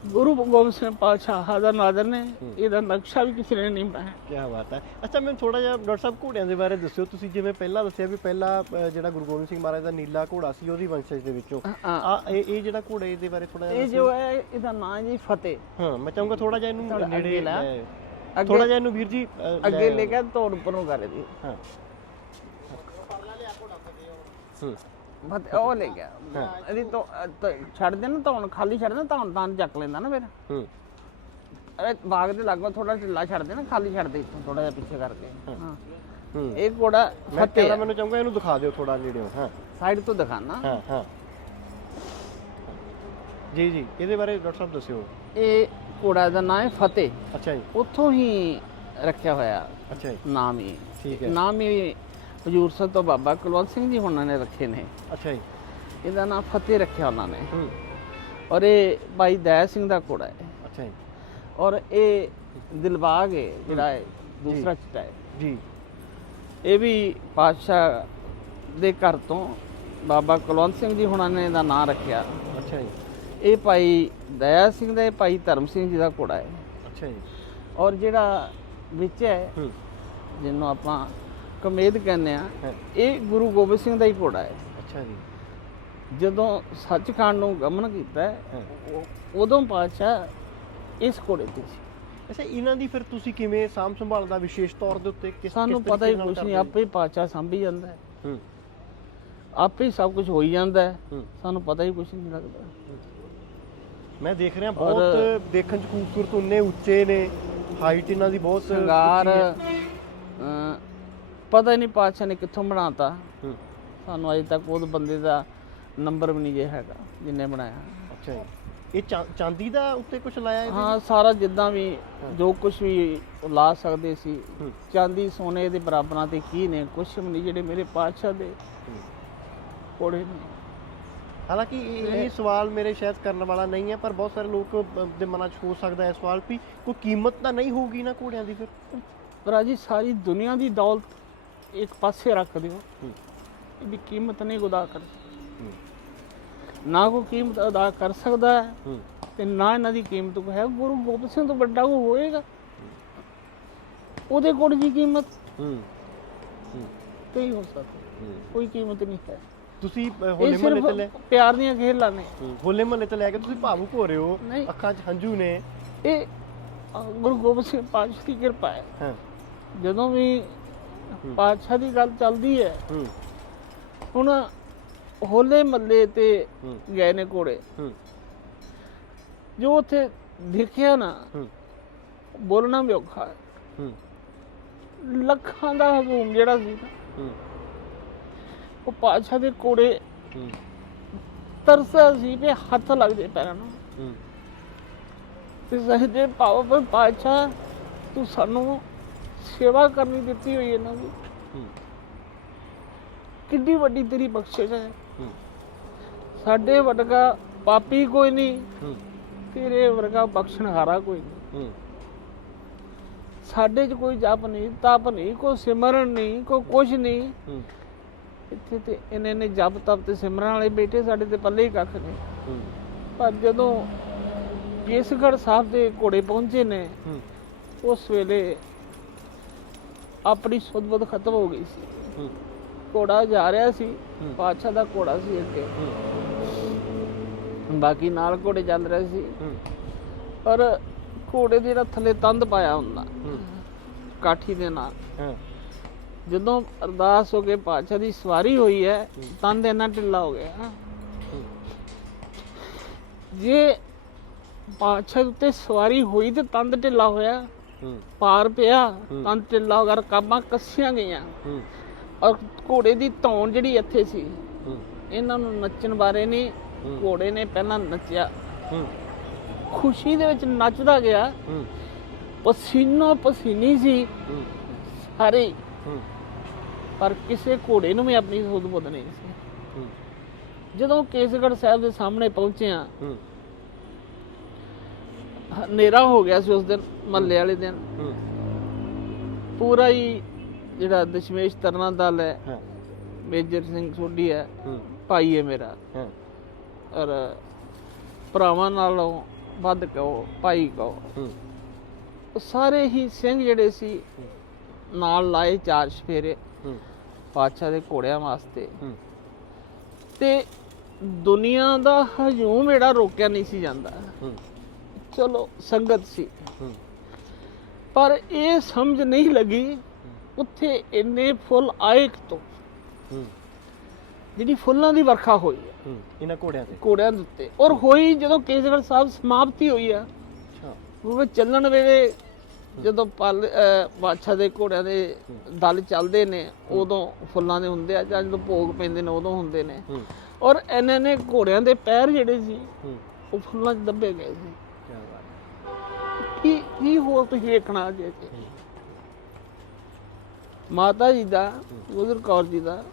ਗੁਰੂ ਗੋਬਿੰਦ ਸਿੰਘ ਪਾਤਸ਼ਾਹ ਹਾਜ਼ਰ ਨਾਜ਼ਰ ਨੇ ਇਹਦਾ ਨਕਸ਼ਾ ਵੀ ਕਿਸੇ ਨੇ ਨਹੀਂ ਬਣਾਇਆ ਕੀ ਬਾਤ ਹੈ ਅੱਛਾ ਮੈਨੂੰ ਥੋੜਾ ਜਿਹਾ ਡਾਕਟਰ ਸਾਹਿਬ ਘੋੜਿਆਂ ਦੇ ਬਾਰੇ ਦੱਸਿਓ ਤੁਸੀਂ ਜਿਵੇਂ ਪਹਿਲਾਂ ਦੱਸਿਆ ਵੀ ਪਹਿਲਾ ਅ, ਜਿਹੜਾ ਗੁਰੂ ਗੋਬਿੰਦ ਸਿੰਘ ਮਹਾਰਾਜ ਦਾ ਨੀਲਾ ਘੋੜਾ ਸੀ ਉਹਦੀ ਵੰਸ਼ਜ ਦੇ ਵਿੱਚੋਂ ਹਾਂ ਆ ਇਹ ਇਹ ਜਿਹੜਾ ਘੋੜੇ ਦੇ ਬਾਰੇ ਥੋੜਾ ਇਹ ਜੋ ਹੈ ਇਹਦਾ ਨਾਂ ਜੀ ਫਤਿਹ ਹਾਂ ਮੈਂ ਚਾਹੂੰਗਾ ਥੋੜਾ ਜਿਹਾ ਇਹਨੂੰ ਥੋੜ੍ਹਾ ਨੇੜੇ ਅੱਗੇ ਲੈ। ਲੈ- ਅੱਗੇ ਥੋੜਾ ਜਿਹਾ ਇਹਨੂੰ ਵੀਰ ਜੀ ਅ, ਅੱਗੇ ਲੈ ਆਓ। ਕੇ ਤੋੜ ਉੱਪਰ ਨੂੰ ਕਰ ਦੀ ਹਾਂ ਹੂੰ ਫਤਿਹ ਉਹ ਲੈ ਗਿਆ। ਇਹਦੀ ਤੋਂ ਛੱਡ ਦੇ ਨਾ ਤਾਂ ਖਾਲੀ ਛੱਡ ਦੇ ਤਾਂ ਤਾਂ ਚੱਕ ਲੈਂਦਾ ਨਾ ਫਿਰ। ਹੂੰ। ਇਹ ਬਾਗ ਦੇ ਲਾਗੋਂ ਥੋੜਾ ਢਿੱਲਾ ਛੱਡ ਦੇ ਨਾ ਖਾਲੀ ਛੱਡ ਦੇ ਇੱਥੋਂ ਥੋੜਾ ਜਿਹਾ ਪਿੱਛੇ ਕਰਕੇ। ਹਾਂ। ਇਹ ਘੋੜਾ ਮੈਂ ਕਹਿੰਦਾ ਮੈਨੂੰ ਚਾਹੂੰਗਾ ਇਹਨੂੰ ਦਿਖਾ ਦਿਓ ਥੋੜਾ ਨੇੜਿਓਂ ਹਾਂ। ਸਾਈਡ ਤੋਂ ਦਿਖਾਣਾ। ਹਾਂ ਹਾਂ। ਜੀ ਜੀ। ਇਹਦੇ ਬਾਰੇ ਡਾਕਟਰ ਸਾਹਿਬ ਦੱਸਿਓ। ਇਹ ਘੋੜਾ ਦਾ ਨਾਮ ਹੈ ਫਤਿਹ ਅੱਛਾ ਜੀ। ਉੱਥੋਂ ਹੀ ਰੱਖਿਆ ਹੋਇਆ ਅੱਛਾ ਜੀ। ਨਾਮ ਹੀ ਠੀਕ ਹੈ। ਨਾਮ ਹੀ ਹਜੂਰ ਸਾਹਿਬ ਤੋਂ ਬਾਬਾ ਕੁਲਵੰਤ ਸਿੰਘ ਜੀ ਹੁਣਾਂ ਨੇ ਰੱਖੇ ਨੇ। ਅੱਛਾ ਜੀ। ਇਹਦਾ ਨਾਮ ਫਤਿਹ ਰੱਖਿਆ ਉਹਨਾਂ ਨੇ। ਹੂੰ। ਔਰ ਇਹ ਭਾਈ ਦਇਆ ਸਿੰਘ ਦਾ ਘੋੜਾ ਹੈ। ਅੱਛਾ ਜੀ। ਔਰ ਇਹ ਦਿਲਬਾਗ ਹੈ ਜਿਹੜਾ ਹੈ ਦੂਸਰਾ ਚਿੱਟਾ ਹੈ। ਜੀ। ਇਹ ਵੀ ਪਾਤਸ਼ਾਹ ਦੇ ਘਰ ਤੋਂ ਬਾਬਾ ਕੁਲਵੰਤ ਸਿੰਘ ਜੀ ਹੁਣਾਂ ਨੇ ਇਹਦਾ ਨਾਮ ਰੱਖਿਆ। ਅੱਛਾ ਜੀ। ਇਹ ਭਾਈ ਦਇਆ ਸਿੰਘ ਦਾ ਇਹ ਭਾਈ ਧਰਮ ਸਿੰਘ ਜੀ ਦਾ ਘੋੜਾ ਹੈ। ਅੱਛਾ ਜੀ। ਔਰ ਜਿਹੜਾ ਵਿੱਚ ਹੂੰ। ਜਿਹਨੂੰ ਆਪਾਂ ਕਮੇਦ ਕਹਿੰਦੇ ਆ ਹੈ। ਇਹ ਗੁਰੂ ਗੋਬਿੰਦ ਸਿੰਘ ਦਾ ਹੀ ਘੋੜਾ ਹੈ। ਅੱਛਾ ਜੀ। ਜਦੋਂ ਸੱਚਖੰਡ ਨੂੰ ਗਮਨ ਕੀਤਾ ਹੈ, ਹੈ ਉਹ- ਉਦੋਂ ਪਾਤਸ਼ਾਹ ਇਸ ਘੋੜੇ ਤੇ ਸੀ। ਅੱਛਾ ਇਹਨਾਂ ਦੀ ਫਿਰ ਤੁਸੀਂ ਕਿਵੇਂ ਸਾਂਭ ਸੰਭਾਲ ਦਾ ਵਿਸ਼ੇਸ਼ ਤੌਰ ਦੇ ਉੱਤੇ ਕਿਸ ਸਾਨੂੰ ਕਿਸ ਪਤਾ ਹੀ ਤਰੀਕੇ ਨਾਲ ਕੁਝ ਨਹੀਂ ਕਰਦੇ? ਆਪੇ ਹੀ ਪਾਤਸ਼ਾਹ ਸੰਭੀ ਜਾਂਦਾ ਹੈ। ਹੂੰ। ਆਪੇ ਹੀ ਸਭ ਕੁਝ ਹੋਈ ਜਾਂਦਾ ਹੈ। ਹੂੰ। ਸਾਨੂੰ ਪਤਾ ਹੀ ਕੁਝ ਨਹੀਂ ਲੱਗਦਾ। ਮੈਂ ਦੇਖ ਰਿਹਾ ਔਰ- ਬਹੁਤ ਦੇਖਣ ਚ ਖੂਬਸੂਰਤ ਉਨੇ ਉੱਚੇ ਨੇ ਹਾਈਟ ਇਹਨਾਂ ਦੀ ਬਹੁਤ ਸ਼ਿੰਗਾਰ ਉੱਚੀ ਹੈ। ਪਤਾ ਹੀ ਨਹੀਂ ਪਾਤਸ਼ਾਹ ਨੇ ਕਿੱਥੋਂ ਬਣਾਤਾ। ਹੂੰ। ਸਾਨੂੰ ਅਜੇ ਤੱਕ ਉਹ ਬੰਦੇ ਦਾ ਨੰਬਰ ਵੀ ਨਹੀਂ ਜੇ ਹੈਗਾ ਜਿੰਨੇ ਬਣਾਇਆ। ਅੱਛਾ ਜੀ। ਇਹ ਚਾ- ਚਾਂਦੀ ਦਾ ਉੱਤੇ ਕੁਝ ਲਾਇਆ ਇਹਦੇ ਹਾਂ ਸਾਰਾ ਜਿੱਦਾਂ ਵੀ ਜੋ ਕੁਝ ਵੀ ਲਾ ਸਕਦੇ ਸੀ। ਹੂੰ। ਚਾਂਦੀ ਸੋਨੇ ਦੇ ਬਰਾਬਰਾਂ ਤੇ ਕੀ ਨੇ ਕੁਝ ਵੀ ਨਹੀਂ ਜਿਹੜੇ ਮੇਰੇ ਪਾਤਸ਼ਾਹ ਦੇ ਹੂੰ। ਕੋੜੇ ਨੇ। ਹਾਲਾਂਕਿ ਇਹ ਇਹ ਸਵਾਲ ਮੇਰੇ ਸ਼ਾਇਦ ਕਰਨ ਵਾਲਾ ਨਹੀਂ ਹੈ ਪਰ ਬਹੁਤ ਸਾਰੇ ਲੋਕ ਅ, ਦੇ ਮਨਾਂ 'ਚ ਹੋ ਸਕਦਾ ਹੈ ਸਵਾਲ ਵੀ ਕੋਈ ਕੀਮਤ ਤਾਂ ਨਹੀਂ ਹੋਊਗੀ ਨਾ ਘੋੜਿਆਂ ਦੀ ਫਿਰ? ਭਰਾ ਜੀ ਸਾਰੀ ਦੁਨੀਆ ਦੀ ਦੌਲਤ ਇੱਕ ਪਾਸੇ ਰੱਖ ਦਿਓ। ਹੂੰ। ਇਹਦੀ ਕੀਮਤ ਨਹੀਂ ਅਦਾ ਕਰ। ਨਾ ਕੋਈ ਕੀਮਤ ਅਦਾ ਕਰ ਸਕਦਾ ਹੈ ਤੇ ਨਾ ਇਹਨਾਂ ਦੀ ਕੀਮਤ ਕੋਈ ਹੈ। ਗੁਰੂ ਗੋਬਿੰਦ ਸਿੰਘ ਤੋਂ ਵੱਡਾ ਕੋਈ ਹੋਏਗਾ। ਉਹਦੇ ਕੋਲ ਦੀ ਕੀਮਤ ਹੂੰ। ਕਈ ਹੋ ਸਕਦੀ। ਕੋਈ ਕੀਮਤ ਨਹੀਂ ਹੈ। ਤੁਸੀਂ ਹੋਲੇ ਮਹੱਲੇ ਤੇ ਲੈ ਪਿਆਰ ਦੀਆਂ ਖੇਲਾਂ ਨੇ। ਹੋਲੇ ਮਹੱਲੇ ਤੇ ਲੈ ਕੇ ਤੁਸੀਂ ਭਾਵੁਕ ਹੋ ਰਹੇ ਹੋ। ਅੱਖਾਂ 'ਚ ਹੰਝੂ ਨੇ। ਇਹ ਗੁਰੂ ਗੋਬਿੰਦ ਸਿੰਘ ਪਾਤਸ਼ਾਹ ਦੀ ਕਿਰਪਾ ਹੈ। ਹਾਂ। ਜਦੋਂ ਵੀ ਪਾਤਸ਼ਾਹ ਦੀ ਗੱਲ ਚੱਲਦੀ ਹੈ। ਹੂੰ। ਹੁਣ ਹੋਲੇ ਮੱਲੇ ਤੇ ਗਏ ਨੇ ਘੋੜੇ। ਹੂੰ। ਜੋ ਉੱਥੇ ਦੇਖਿਆ ਨਾ ਹੂੰ। ਬੋਲਣਾ ਵੀ ਔਖਾ ਹੈ। ਲੱਖਾਂ ਦਾ ਹਜੂਮ ਜਿਹੜਾ ਸੀ ਨਾ, ਹੂੰ। ਉਹ ਪਾਤਸ਼ਾਹ ਦੇ ਕੋੜੇ ਹੂੰ। ਤਰਸਾ ਸੀ ਵੀ ਹੱਥ ਲੱਗ ਜੇ ਪੈਰਾਂ ਨੂੰ। ਹੂੰ। ਤੇ ਸਹਜੇ ਪਾਵਨ ਪਾਤਸ਼ਾਹ ਤੂੰ ਸਾਨੂੰ ਸੇਵਾ ਕਰਨੀ ਦਿੱਤੀ ਹੋਈ ਨਾ ਵੀ ਹੂੰ। ਕਿੰਨੀ ਵੱਡੀ ਤੇਰੀ ਬਖਸ਼ਿਸ਼ ਹੈ। ਸਾਡੇ ਵਰਗਾ ਪਾਪੀ ਕੋਈ ਨਹੀਂ। ਤੇਰੇ ਵਰਗਾ ਬਖਸ਼ਣਹਾਰਾ ਕੋਈ ਨਹੀਂ। ਸਾਡੇ 'ਚ ਕੋਈ ਜਪ ਨਹੀਂ ਤਪ ਨਹੀਂ ਕੋਈ ਸਿਮਰਨ ਨਹੀਂ ਕੋਈ ਕੁਝ ਨਹੀਂ। ਇੱਥੇ ਤੇ ਇਹਨੇ ਨੇ ਜਪ ਤਪ ਤੇ ਸਿਮਰਨ ਵਾਲੇ ਬੈਠੇ ਸਾਡੇ ਤੇ ਪੱਲੇ ਹੀ ਕੱਖ ਨਹੀਂ। ਹੂੰ। ਪਰ ਜਦੋਂ ਕੇਸਗੜ੍ਹ ਸਾਹਿਬ ਦੇ ਘੋੜੇ ਪਹੁੰਚੇ ਨੇ ਉਸ ਵੇਲੇ ਆਪਣੀ ਸੁਧ-ਬੁੱਧ ਖਤਮ ਹੋ ਗਈ ਸੀ। ਘੋੜਾ ਜਾ ਰਿਹਾ ਸੀ। ਪਾਤਸ਼ਾਹ ਦਾ ਘੋੜਾ ਸੀ ਅੱਗੇ। ਬਾਕੀ ਨਾਲ ਘੋੜੇ ਚੱਲ ਰਹੇ ਸੀ। ਪਰ ਘੋੜੇ ਦੇ ਜਿਹੜਾ ਥੱਲੇ ਤੰਦ ਪਾਇਆ ਹੁੰਦਾ। ਕਾਠੀ ਦੇ ਨਾਲ। ਜਦੋਂ ਅਰਦਾਸ ਹੋ ਕੇ ਪਾਤਸ਼ਾਹ ਦੀ ਸਵਾਰੀ ਹੋਈ ਹੈ ਤੰਦ ਇੰਨਾ ਢਿੱਲਾ ਹੋ ਗਿਆ। ਜੇ ਪਾਤਸ਼ਾਹ ਉੱਤੇ ਸਵਾਰੀ ਹੋਈ ਤੇ ਤੰਦ ਢਿੱਲਾ ਹੋਇਆ ਪਾਰ ਪਿਆ ਢਿੱਲਾ ਹੋ ਗਿਆ ਰਕਾਬਾਂ ਕੱਸੀਆਂ ਗਈਆਂ। ਔਰ ਘੋੜੇ ਦੀ ਧੌਣ ਜਿਹੜੀ ਇੱਥੇ ਸੀ ਇਹਨਾਂ ਨੂੰ ਨੱਚਣ ਬਾਰੇ ਨਹੀਂ ਹੂੰ। ਘੋੜੇ ਨੇ ਪਹਿਲਾਂ ਨੱਚਿਆ। ਖੁਸ਼ੀ ਦੇ ਵਿੱਚ ਨੱਚਦਾ ਗਿਆ। ਪਸੀਨੋ ਪਸੀਨੀ ਸੀ। ਸਾਰੇ। ਪਰ ਕਿਸੇ ਘੋੜੇ ਨੂੰ ਵੀ ਆਪਣੀ ਸੁਧ ਬੁੱਧ ਨਹੀਂ ਸੀ। ਜਦੋਂ ਕੇਸਗੜ੍ਹ ਸਾਹਿਬ ਦੇ ਸਾਹਮਣੇ ਪਹੁੰਚਿਆ ਹਨੇਰਾ ਹੋ ਗਿਆ ਸੀ ਉਸ ਦਿਨ ਮੱਲੇ ਵਾਲੇ ਦਿਨ। ਪੂਰਾ ਹੀ ਜਿਹੜਾ ਦਸ਼ਮੇਸ਼ ਤਰਨਾ ਦਲ ਹੈ ਮੇਜਰ ਸਿੰਘ ਸੋਢੀ ਹੈ ਭਾਈ ਹੈ ਮੇਰਾ। ਔਰ ਭਰਾਵਾਂ ਨਾਲੋਂ ਵੱਧ ਕਹੋ ਭਾਈ ਕਹੋ। ਸਾਰੇ ਹੀ ਸਿੰਘ ਜਿਹੜੇ ਸੀ ਨਾਲ ਲਾਏ ਚਾਰ ਸਫੇਰੇ ਪਾਤਸ਼ਾਹ ਦੇ ਘੋੜਿਆਂ ਵਾਸਤੇ। ਤੇ ਦੁਨੀਆ ਦਾ ਹਜੂਮ ਜਿਹੜਾ ਰੋਕਿਆ ਨਹੀਂ ਸੀ ਜਾਂਦਾ। ਚਲੋ ਸੰਗਤ ਸੀ। ਪਰ ਇਹ ਸਮਝ ਨਹੀਂ ਲੱਗੀ ਉੱਥੇ ਇੰਨੇ ਫੁੱਲ ਆਏ ਕਿਤੋਂ? ਹੂੰ। ਜਿਹੜੀ ਫੁੱਲਾਂ ਦੀ ਵਰਖਾ ਹੋਈ ਹੈ। ਇਹਨਾਂ ਘੋੜਿਆਂ ਤੇ। ਘੋੜਿਆਂ ਦੇ ਉੱਤੇ। ਔਰ ਹੋਈ ਜਦੋਂ ਕੇਸਗੜ੍ਹ ਸਾਹਿਬ ਸਮਾਪਤੀ ਹੋਈ ਆ ਅੱਛਾ। ਉਹ ਚੱਲਣ ਵੇਲੇ ਜਦੋਂ ਪਲ ਬਾਦਸ਼ਾਹ ਦੇ ਘੋੜਿਆਂ ਦੇ ਦਲ ਚੱਲਦੇ ਨੇ ਉਦੋਂ ਫੁੱਲਾਂ ਦੇ ਹੁੰਦੇ ਆ ਜਾਂ ਜਦੋਂ ਭੋਗ ਪੈਂਦੇ ਨੇ ਉਦੋਂ ਹੁੰਦੇ ਨੇ। ਔਰ ਇਹਨਾਂ ਨੇ ਘੋੜਿਆਂ ਦੇ ਪੈਰ ਜਿਹੜੇ ਸੀ ਉਹ ਫੁੱਲਾਂ 'ਚ ਦੱਬੇ ਗਏ ਸੀ। ਕੀ ਕੀ ਹੋਰ ਤੁਸੀਂ ਵੇਖਣਾ ਜੇ ਤੇ ਮਾਤਾ ਜੀ ਦਾ ਗੁਜਰ ਕੌਰ ਜੀ ਦਾ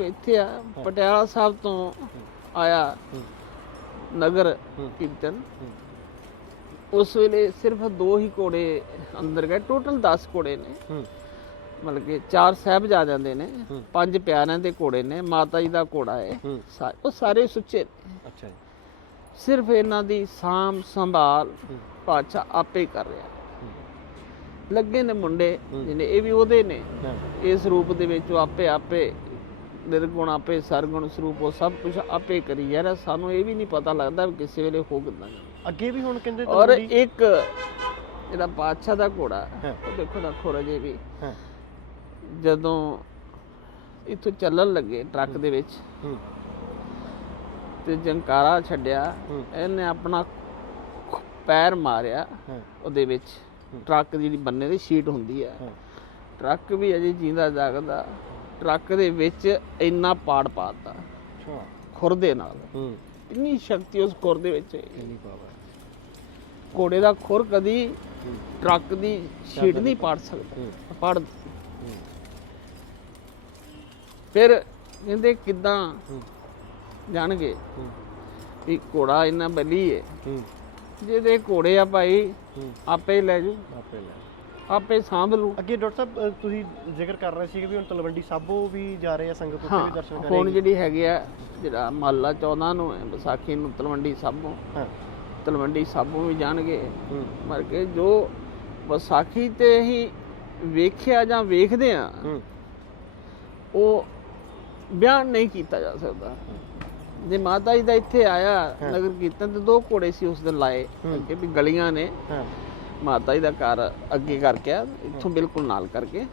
ਇੱਥੇ ਆ ਪਟਿਆਲਾ ਸਾਹਿਬ ਤੋਂ ਆਇਆ ਨਗਰ ਕੀਰਤਨ। ਉਸ ਵੇਲੇ ਸਿਰਫ ਦੋ ਹੀ ਘੋੜੇ ਅੰਦਰ ਗਏ ਟੋਟਲ 10 ਘੋੜੇ ਨੇ। ਮਤਲਬ ਕਿ ਚਾਰ ਸਾਹਿਬਜ਼ਾਦਿਆਂ ਦੇ ਨੇ ਪੰਜ ਪਿਆਰਿਆਂ ਦੇ ਘੋੜੇ ਨੇ ਮਾਤਾ ਜੀ ਦਾ ਘੋੜਾ ਹੈ ਉਹ ਸਾਰੇ ਸੁੱਚੇ। ਅੱਛਾ ਜੀ। ਸਿਰਫ ਇਹਨਾਂ ਦੀ ਸਾਂਭ ਸੰਭਾਲ ਪਾਤਸ਼ਾਹ ਆਪੇ ਕਰ ਰਿਹਾ। ਲੱਗੇ ਨੇ ਮੁੰਡੇ ਜਿਹਨੇ ਇਹ ਵੀ ਉਹਦੇ ਨੇ। ਇਸ ਰੂਪ ਦੇ ਵਿੱਚ ਉਹ ਆਪੇ ਆਪੇ ਨਿਰਗੁਣ ਆਪੇ ਸਰਗੁਣ ਸਰੂਪ ਉਹ ਸਭ ਕੁਝ ਆਪੇ ਕਰੀ ਰਿਹਾ। ਸਾਨੂੰ ਇਹ ਵੀ ਨਹੀਂ ਪਤਾ ਲੱਗਦਾ ਕਿਸੇ ਵੇਲੇ ਹੋ ਜਾਣਾ। ਅੱਗੇ ਵੀ ਹੁਣ ਕਹਿੰਦੇ ਔਰ ਇੱਕ ਜਿਹੜਾ ਬਾਦਸ਼ਾਹ ਦਾ ਘੋੜਾ। ਉਹ ਦੇਖੋ ਨਾ ਖੋਰਾ ਜੇ ਵੀ ਜਦੋਂ ਇੱਥੋਂ ਚੱਲਣ ਲੱਗੇ ਟਰੱਕ ਦੇ ਵਿੱਚ ਤੇ ਜੰਕਾਰਾ ਛੱਡਿਆ। ਇਹਨੇ ਆਪਣਾ ਪੈਰ ਮਾਰਿਆ ਉਹਦੇ ਵਿੱਚ ਟਰੱਕ ਦੀ ਜਿਹੜੀ ਬੰਨੇ ਦੀ ਸ਼ੀਟ ਹੁੰਦੀ ਹੈ ਹਾਂ। ਟਰੱਕ ਵੀ ਅਜੇ ਜਿੰਦਾ ਜਾਗਦਾ ਟਰੱਕ ਦੇ ਵਿੱਚ ਇੰਨਾ ਪਾੜ ਪਾਤਾ ਅੱਛਾ। ਖੁਰ ਦੇ ਨਾਲ ਇੰਨੀ ਸ਼ਕਤੀ ਉਸ ਖੁਰ ਦੇ ਵਿੱਚ। ਇੰਨੀ ਪਾਵਰ। ਘੋੜੇ ਦਾ ਖੁਰ ਕਦੀ ਟਰੱਕ ਦੀ ਸ਼ੀਟ ਨਹੀਂ ਪਾੜ ਸਕਦਾ। ਪਾੜ ਫਿਰ ਕਹਿੰਦੇ ਕਿਦਾਂ ਜਾਣਗੇ ਵੀ ਘੋੜਾ ਇੰਨਾ ਬਲੀ ਹੂੰ। ਜਿਹਦੇ ਘੋੜੇ ਆ ਭਾਈ ਹੂੰ। ਆਪੇ ਲੈ ਜੂ। ਆਪੇ ਲੈ ਆਪੇ ਸਾਂਭ ਲੂ। ਅੱਗੇ ਡਾਕਟਰ ਸਾਹਿਬ ਅ, ਤੁਸੀਂ ਜ਼ਿਕਰ ਕਰ ਰਹੇ ਸੀ ਕਿ ਵੀ ਹੁਣ ਤਲਵੰਡੀ ਸਾਬੋ ਵੀ ਜਾ ਰਹੇ ਆ ਸੰਗਤ ਉੱਥੇ ਹਾਂ ਵੀ ਦਰਸ਼ਨ ਹੁਣ ਕਰੇਗੀ। ਜਿਹੜੀ ਹੈਗੀ ਆ ਜਿਹੜਾ ਮਹੱਲਾ 14 ਨੂੰ ਹੈ ਵਿਸਾਖੀ ਨੂੰ ਤਲਵੰਡੀ ਸਾਬੋਂ ਹਾਂ। ਤਲਵੰਡੀ ਸਾਬੋਂ ਵੀ ਜਾਣਗੇ। ਹੂੰ। ਮਰ ਕੇ ਜੋ ਵਿਸਾਖੀ ਤੇ ਹੀ ਵੇਖਿਆ ਜਾਂ ਵੇਖਦੇ ਆ ਹੂੰ। ਉਹ ਬਿਆਨ ਨਹੀਂ ਕੀਤਾ ਜਾ ਸਕਦਾ। ਜੇ ਮਾਤਾ ਜੀ ਦਾ ਇੱਥੇ ਆਇਆ ਨਗਰ ਕੀਰਤਨ ਤੇ ਦੋ ਘੋੜੇ ਸੀ ਉਸ ਦਿਨ ਲਾਏ ਅੱਗੇ ਵੀ ਗਲੀਆਂ ਨੇ। ਮਾਤਾ ਜੀ ਦਾ ਘਰ ਅੱਗੇ ਕਰਕੇ ਆ, ਇੱਥੋਂ ਬਿਲਕੁਲ ਨਾਲ ਕਰਕੇ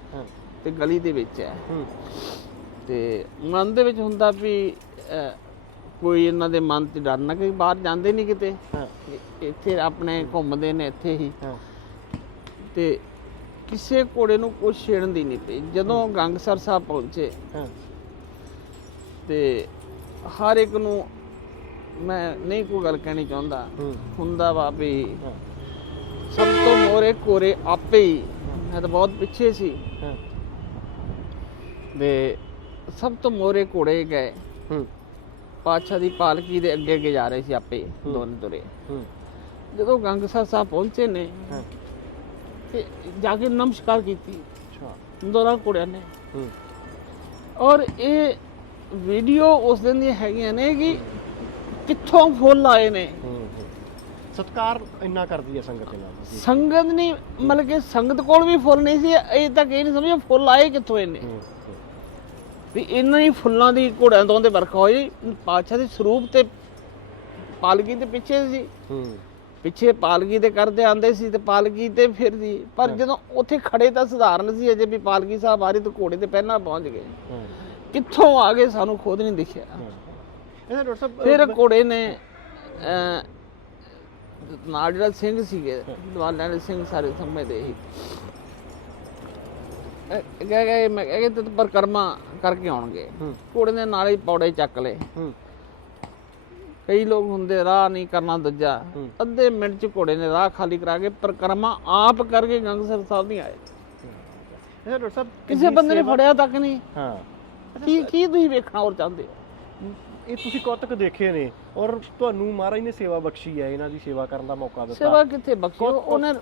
ਤੇ ਗਲੀ ਦੇ ਵਿੱਚ ਹੈ। ਤੇ ਮਨ ਦੇ ਵਿੱਚ ਹੁੰਦਾ ਵੀ ਕੋਈ ਇਹਨਾਂ ਦੇ ਮਨ ਤੇ ਡਰ ਨਾ ਕਿ ਬਾਹਰ ਜਾਂਦੇ ਨਹੀਂ ਕਿਤੇ। ਇੱਥੇ ਆਪਣੇ ਘੁੰਮਦੇ ਨੇ ਇੱਥੇ ਹੀ। ਤੇ ਕਿਸੇ ਘੋੜੇ ਨੂੰ ਕੁਛ ਛੇੜਨ ਦੀ ਨਹੀਂ ਪਈ। ਜਦੋਂ ਗੰਗਸਰ ਸਾਹਿਬ ਪਹੁੰਚੇ ਤੇ ਹਰ ਇੱਕ ਨੂੰ ਮੈਂ ਨਹੀਂ ਕੋਈ ਗੱਲ ਕਹਿਣੀ ਚਾਹੁੰਦਾ। ਹੁੰਦਾ ਵਾ ਵੀ ਸਭ ਤੋਂ ਮੋਰੇ ਕੋਰੇ ਆਪੇ ਹੀ। ਮੈਂ ਤਾਂ ਬਹੁਤ ਪਿੱਛੇ ਸੀ। ਤੇ ਸਭ ਤੋਂ ਮੋਰੇ ਘੋੜੇ ਗਏ। ਹੂੰ। ਪਾਤਸ਼ਾਹ ਦੀ ਪਾਲਕੀ ਦੇ ਅੱਗੇ ਅੱਗੇ ਜਾ ਰਹੇ ਸੀ ਆਪੇ ਦੋਨੇ ਤੁਰੇ। ਹੂੰ। ਜਦੋਂ ਗੰਗਸਰ ਸਾਹਿਬ ਪਹੁੰਚੇ ਨੇ ਤੇ ਜਾ ਕੇ ਨਮਸਕਾਰ ਕੀਤੀ। ਅੱਛਾ। ਦੋਨਾਂ ਘੋੜਿਆਂ ਨੇ। ਹੂੰ। ਔਰ ਇਹ ਵੀਡੀਓ ਉਸ ਦਿਨ ਦੀਆਂ ਹੈਗੀਆਂ ਨੇ ਕਿ ਕਿੱਥੋਂ ਫੁੱਲ ਆਏ ਨੇ। ਸਤਿਕਾਰ ਇੰਨਾ ਕਰਦੀ ਹੈ ਸੰਗਤ ਦਾ। ਸੰਗਤ ਨਹੀਂ ਮਤਲਬ ਕਿ ਸੰਗਤ ਕੋਲ ਵੀ ਫੁੱਲ ਨਹੀਂ ਸੀ ਇਹ ਤੱਕ ਇਹ ਨਹੀਂ ਸਮਝਿਆ ਫੁੱਲ ਆਏ ਕਿੱਥੋਂ ਇਹਨੇ ਵੀ ਇਹਨਾਂ ਹੀ ਫੁੱਲਾਂ ਦੀ ਘੋੜਿਆਂ ਤੋਂ ਦੇ ਵਰਖਾ ਹੋਈ ਪਾਤਸ਼ਾਹ ਦੇ ਸਰੂਪ ਤੇ ਪਾਲਕੀ ਦੇ ਪਿੱਛੇ ਸੀ। ਪਿੱਛੇ ਪਾਲਕੀ ਤੇ ਕਰਦੇ ਆਂਦੇ ਸੀ ਤੇ ਪਾਲਕੀ ਤੇ ਫਿਰਦੀ ਪਰ ਜਦੋਂ ਉੱਥੇ ਖੜੇ ਤਾਂ ਸਧਾਰਨ ਸੀ ਅਜੇ ਵੀ ਪਾਲਕੀ ਸਾਹਿਬ ਆ ਰਹੀ ਤੇ ਘੋੜੇ ਤੇ ਪਹਿਲਾਂ ਪਹੁੰਚ ਗਏ। ਕਿੱਥੋਂ ਆ ਗਏ ਸਾਨੂੰ ਖੁਦ ਨਹੀਂ ਦਿਖਿਆ? ਇਹਦਾ ਡਾਕਟਰ ਸਾਹਿਬ ਫਿਰ ਘੋੜੇ ਨੇ ਨਾਲ ਜਿਹੜਾ ਸਿੰਘ ਸੀਗੇ ਦਵਾਲਿਆਂ ਦੇ ਸਿੰਘ ਸਾਰੇ ਸਮਝਦੇ ਸੀ ਇਹ ਕਹਿ ਗਏ ਮੈਂ ਕਹਿ ਤੇ ਪਰਕਰਮਾ ਕਰਕੇ ਆਉਣਗੇ। ਹੂੰ। ਘੋੜੇ ਨੇ ਨਾਲ ਹੀ ਪੌੜੇ ਚੱਕ ਲਏ। ਹੂੰ। ਕਈ ਲੋਕ ਹੁੰਦੇ ਰਾਹ ਨਹੀਂ ਕਰਨਾ ਦੂਜਾ। ਹੂੰ। ਅੱਧੇ ਮਿੰਟ ਚ ਘੋੜੇ ਨੇ ਰਾਹ ਖਾਲੀ ਕਰਾ ਕੇ ਪਰਕਰਮਾ ਆਪ ਕਰਕੇ ਗੰਗਸਰ ਸਾਹਿਬ ਨਹੀਂ ਆਏ। ਇਹਦਾ ਡਾਕਟਰ ਸਾਹਿਬ ਕਿਸੇ ਬੰਦੇ ਨੇ ਫੜਿਆ ਤੱਕ ਨਹੀਂ। ਹਾਂ। ਕੀ ਕੀ ਤੁਸੀਂ ਵੇਖਣਾ ਹੋਰ ਚਾਹੁੰਦੇ ਹੋ? ਇਹ ਤੁਸੀਂ ਕੌਤਕ ਦੇਖੇ ਨੇ ਔਰ ਤੁਹਾਨੂੰ ਮਹਾਰਾਜ ਨੇ ਸੇਵਾ ਬਖਸ਼ੀ ਹੈ ਇਹਨਾਂ ਦੀ ਸੇਵਾ ਕਰਨ ਦਾ ਮੌਕਾ ਦਿੱਤਾ। ਸੇਵਾ ਕਿੱਥੇ ਬਖਸ਼ੀ? ਉਹਨੇ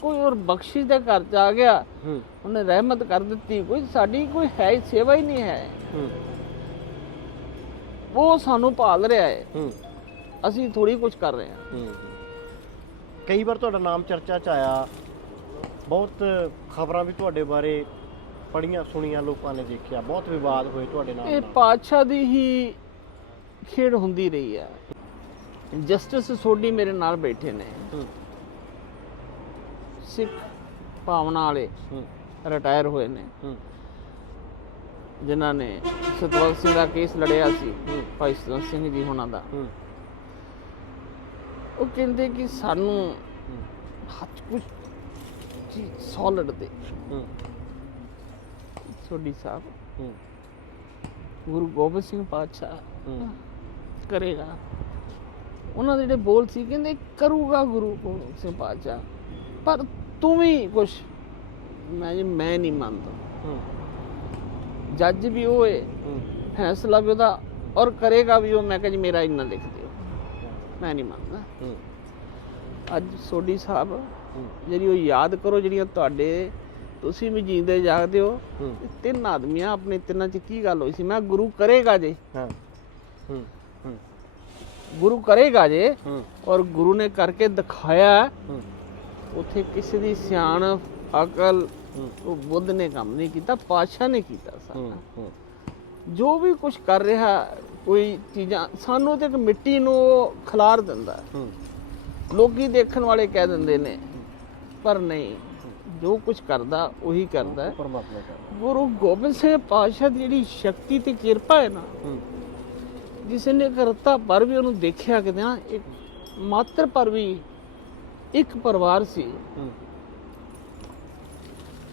ਕੋਈ ਹੋਰ ਬਖਸ਼ਿਸ਼ ਦੇ ਘਰ ਚ ਆ ਗਿਆ। ਉਹਨੇ ਰਹਿਮਤ ਕਰ ਦਿੱਤੀ। ਕੋਈ ਸਾਡੀ ਕੋਈ ਹੈ ਹੀ ਸੇਵਾ ਹੀ ਨਹੀਂ ਹੈ। ਉਹ ਸਾਨੂੰ ਭਾਲ ਰਿਹਾ ਹੈ। ਅਸੀਂ ਥੋੜੀ ਕੁਝ ਕਰ ਰਹੇ ਹੂੰ। ਕਈ ਵਾਰ ਤੁਹਾਡਾ ਨਾਮ ਚਰਚਾ ਚ ਆਇਆ। ਬਹੁਤ ਖਬਰਾਂ ਵੀ ਤੁਹਾਡੇ ਬਾਰੇ ਪੜੀਆਂ ਸੁਣੀਆਂ ਲੋਕਾਂ ਨੇ ਦੇਖਿਆ ਬਹੁਤ ਵਿਵਾਦ ਹੋਏ ਤੁਹਾਡੇ ਨਾਮ ਇਹ ਨਾਲ ਪਾਤਸ਼ਾਹ ਦੀ ਹੀ ਖੇਡ ਹੁੰਦੀ ਰਹੀ ਹੈ। ਜਸਟਿਸ ਸੋਢੀ ਮੇਰੇ ਨਾਲ ਬੈਠੇ ਨੇ। ਸਿੱਖ ਭਾਵਨਾ ਵਾਲੇ ਰਿਟਾਇਰ ਹੋਏ ਨੇ। ਜਿਨ੍ਹਾਂ ਨੇ ਸਤਵੰਤ ਸਿੰਘ ਦਾ ਕੇਸ ਲੜਿਆ ਸੀ। ਭਾਈ ਸਤਵੰਤ ਸਿੰਘ ਜੀ ਹੋਣਾ ਦਾ। ਉਹ ਕਹਿੰਦੇ ਕਿ ਸਾਨੂੰ ਹੱਥ ਕੁਝ ਸੋਲਿਡ ਦੇ। ਸੋਢੀ ਸਾਹਿਬ। ਹੂੰ। ਗੁਰੂ ਗੋਬਿੰਦ ਸਿੰਘ ਪਾਤਸ਼ਾਹ ਹੂੰ। ਕਰੇਗਾ। ਉਹਨਾਂ ਦੇ ਜਿਹੜੇ ਬੋਲ ਸੀ ਕਹਿੰਦੇ ਕਰੂਗਾ ਗੁਰੂ ਗੋਬਿੰਦ ਸਿੰਘ ਪਾਤਸ਼ਾਹ। ਪਰ ਤੂੰ ਵੀ ਕੁਛ ਮੈਂ ਜੀ ਮੈਂ ਨਹੀਂ ਮੰਨਦਾ। ਜੱਜ ਵੀ ਉਹ ਹੈ। ਫੈਸਲਾ ਵੀ ਉਹਦਾ ਔਰ ਕਰੇਗਾ ਵੀ ਉਹ। ਮੈਂ ਕਿਹਾ ਜੀ ਮੇਰਾ ਇੰਨਾ ਲਿਖ ਦਿਓ। ਮੈਂ ਨਹੀਂ ਮੰਨਦਾ। ਅੱਜ ਸੋਢੀ ਸਾਹਿਬ ਜਿਹੜੀ ਉਹ ਯਾਦ ਕਰੋ ਜਿਹੜੀਆਂ ਤੁਹਾਡੇ ਤੁਸੀਂ ਵੀ ਜੀਂਦੇ ਜਾਗਦੇ ਹੋ। ਤਿੰਨ ਆਦਮੀਆਂ ਆਪਣੇ ਤਿੰਨਾਂ 'ਚ ਕੀ ਗੱਲ ਹੋਈ ਸੀ? ਮੈਂ ਗੁਰੂ ਕਰੇਗਾ ਜੇ। ਹਾਂ। ਹੂੰ ਹੂੰ। ਗੁਰੂ ਕਰੇਗਾ ਜੇ। ਹੂੰ। ਔਰ ਗੁਰੂ ਨੇ ਕਰਕੇ ਦਿਖਾਇਆ। ਹੂੰ। ਉਥੇ ਕਿਸੇ ਦੀ ਸਿਆਣਪ ਅਕਲ ਹੂੰ। ਉਹ ਬੁੱਧ ਨੇ ਕੰਮ ਨਹੀਂ ਕੀਤਾ ਪਾਤਸ਼ਾਹ ਨੇ ਕੀਤਾ ਹੂੰ ਸਾਰਾ। ਹੂੰ ਜੋ ਵੀ ਕੁਝ ਕਰ ਰਿਹਾ ਕੋਈ ਚੀਜ਼ਾਂ ਸਾਨੂੰ ਤੇ ਇੱਕ ਮਿੱਟੀ ਨੂੰ ਉਹ ਖਿਲਾਰ ਦਿੰਦਾ। ਹੈ। ਹੂੰ। ਲੋਕੀ ਦੇਖਣ ਵਾਲੇ ਕਹਿ ਦਿੰਦੇ ਨੇ ਪਰ ਨਹੀਂ। ਜੋ ਕੁਝ ਕਰਦਾ ਉਹੀ ਕਰਦਾ। ਪਰਮਾਤਮਾ ਗੁਰੂ ਗੋਬਿੰਦ ਸਿੰਘ ਪਾਤਸ਼ਾਹ ਦੀ ਜਿਹੜੀ ਸ਼ਕਤੀ ਤੇ ਕਿਰਪਾ ਹੈ ਨਾ ਜਿਸ ਨੇ ਕਰਤਾ ਪਰ ਵੀ ਉਹਨੂੰ ਦੇਖਿਆ ਕਿਤੇ ਨਾ ਇੱਕ ਮਾਤਰ ਪਰ ਵੀ ਇੱਕ ਪਰਿਵਾਰ ਸੀ। ਹੂੰ।